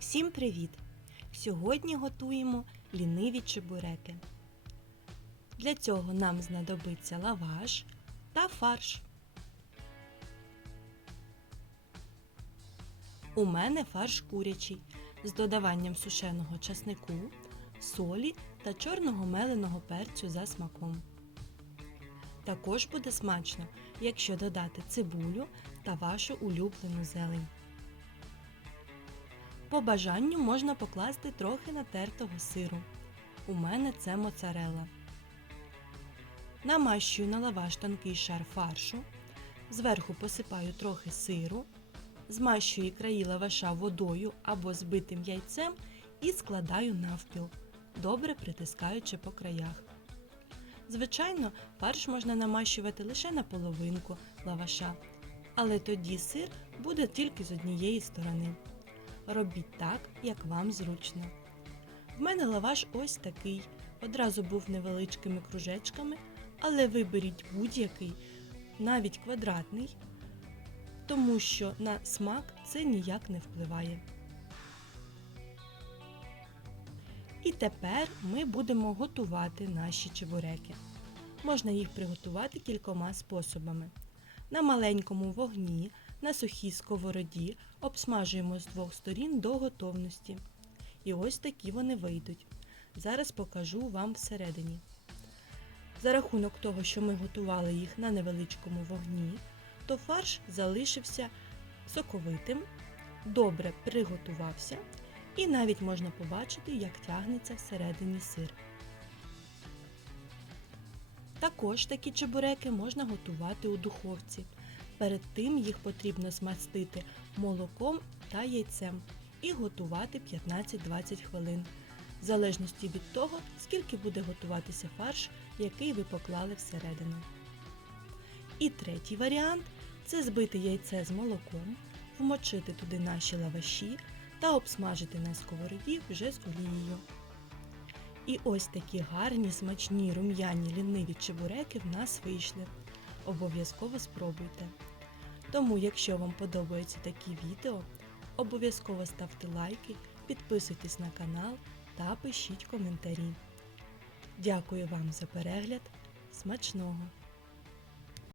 Всім привіт! Сьогодні готуємо ліниві чебуреки. Для цього нам знадобиться лаваш та фарш. У мене фарш курячий з додаванням сушеного часнику, солі та чорного меленого перцю за смаком. Також буде смачно, якщо додати цибулю та вашу улюблену зелень. По бажанню можна покласти трохи натертого сиру. У мене це моцарелла. Намащую на лаваш тонкий шар фаршу, зверху посипаю трохи сиру, змащую краї лаваша водою або збитим яйцем і складаю навпіл, добре притискаючи по краях. Звичайно, фарш можна намащувати лише на половинку лаваша, але тоді сир буде тільки з однієї сторони. Робіть так, як вам зручно. В мене лаваш ось такий. Одразу був невеличкими кружечками, але виберіть будь-який, навіть квадратний, тому що на смак це ніяк не впливає. І тепер ми будемо готувати наші чебуреки. Можна їх приготувати кількома способами. На маленькому вогні на сухій сковороді обсмажуємо з двох сторін до готовності. І ось такі вони вийдуть. Зараз покажу вам всередині. За рахунок того, що ми готували їх на невеличкому вогні, то фарш залишився соковитим, добре приготувався, і навіть можна побачити, як тягнеться всередині сир. Також такі чебуреки можна готувати у духовці. Перед тим їх потрібно змастити молоком та яйцем і готувати 15-20 хвилин, в залежності від того, скільки буде готуватися фарш, який ви поклали всередину. І третій варіант це збити яйце з молоком, вмочити туди наші лаваші та обсмажити на сковороді вже з олією. І ось такі гарні, смачні, рум'яні, ліниві чебуреки в нас вийшли. Обов'язково спробуйте. Тому, якщо вам подобаються такі відео, обов'язково ставте лайки, підписуйтесь на канал та пишіть коментарі. Дякую вам за перегляд. Смачного!